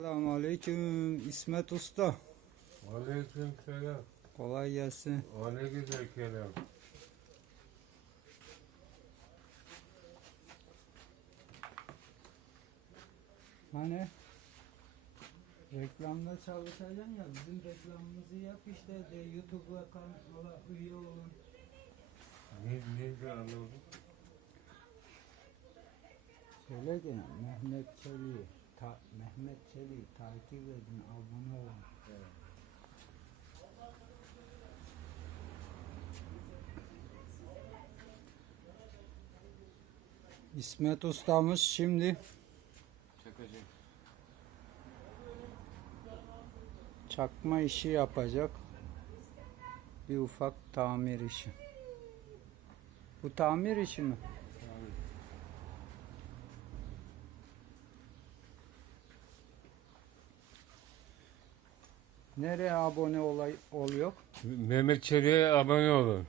Selamun Aleyküm İsmet Usta. Aleyküm selam. Kolay gelsin. O ne güzel kelam. Hani reklamda çalışacaksın ya bizim reklamımızı yap işte de YouTube'a kanala üye olun. Ne, ne de anladım. Söyle gene Mehmet Çelik. Ta, Mehmet Çelik takip edin abone olun. İsmet ustamız şimdi Çakacak. çakma işi yapacak. Bir ufak tamir işi. Bu tamir işi mi? Nereye abone olay oluyor? Mehmet Çelik'e abone olun.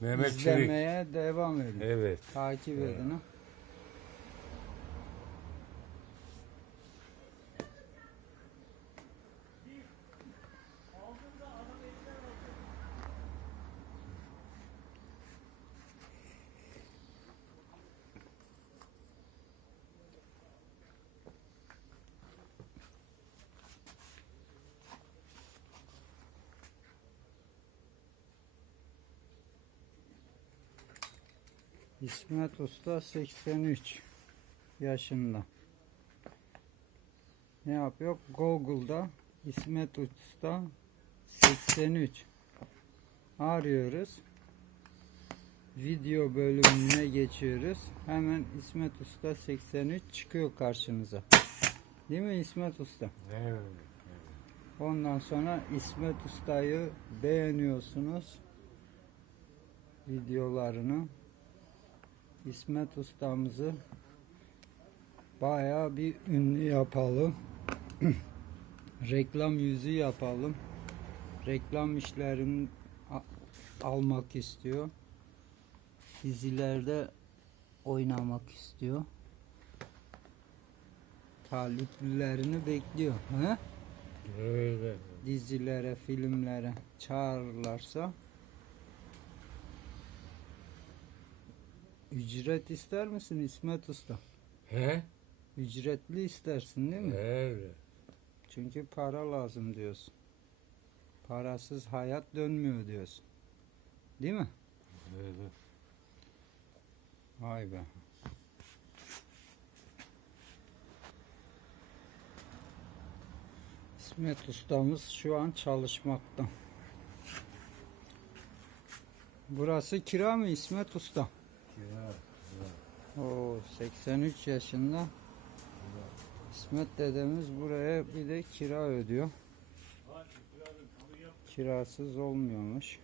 Mehmet Çelik. İzlemeye devam edin. Evet. Takip edin. ha. İsmet Usta 83 yaşında. Ne yapıyor? Google'da İsmet Usta 83 arıyoruz. Video bölümüne geçiyoruz. Hemen İsmet Usta 83 çıkıyor karşınıza. Değil mi İsmet Usta? Evet. Ondan sonra İsmet Usta'yı beğeniyorsunuz. Videolarını. İsmet Usta'mızı bayağı bir ünlü yapalım. Reklam yüzü yapalım. Reklam işlerini almak istiyor. Dizilerde oynamak istiyor. Taliplilerini bekliyor. He? Evet. dizilere, filmlere çağırırlarsa ücret ister misin İsmet Usta? He? Ücretli istersin değil mi? Evet. Çünkü para lazım diyorsun. Parasız hayat dönmüyor diyorsun. Değil mi? Evet. Vay be. İsmet ustamız şu an çalışmakta. Burası kira mı İsmet Usta? Kira. Oo 83 yaşında. İsmet dedemiz buraya bir de kira ödüyor. Kirasız olmuyormuş.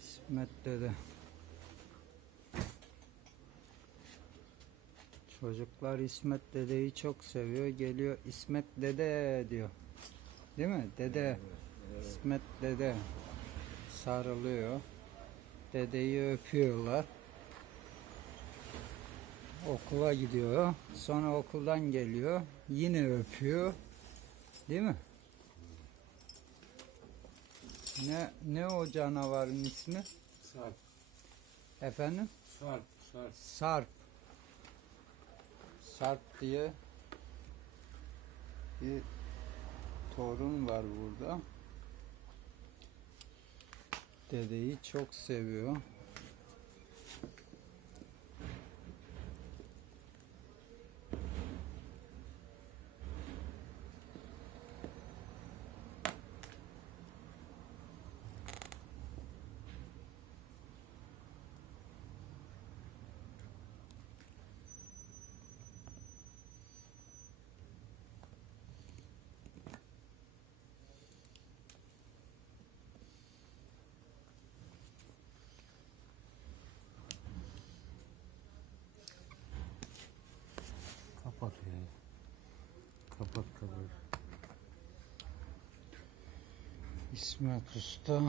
İsmet dede. Çocuklar İsmet dedeyi çok seviyor. Geliyor İsmet dede diyor. Değil mi? Dede. İsmet dede sarılıyor. Dedeyi öpüyorlar. Okula gidiyor. Sonra okuldan geliyor. Yine öpüyor. Değil mi? Ne ne o canavarın ismi? Sarp. Efendim? Sarp. Sarp. Sarp. Sarp diye bir torun var burada. Dedeyi çok seviyor. Kapat. İsmet Usta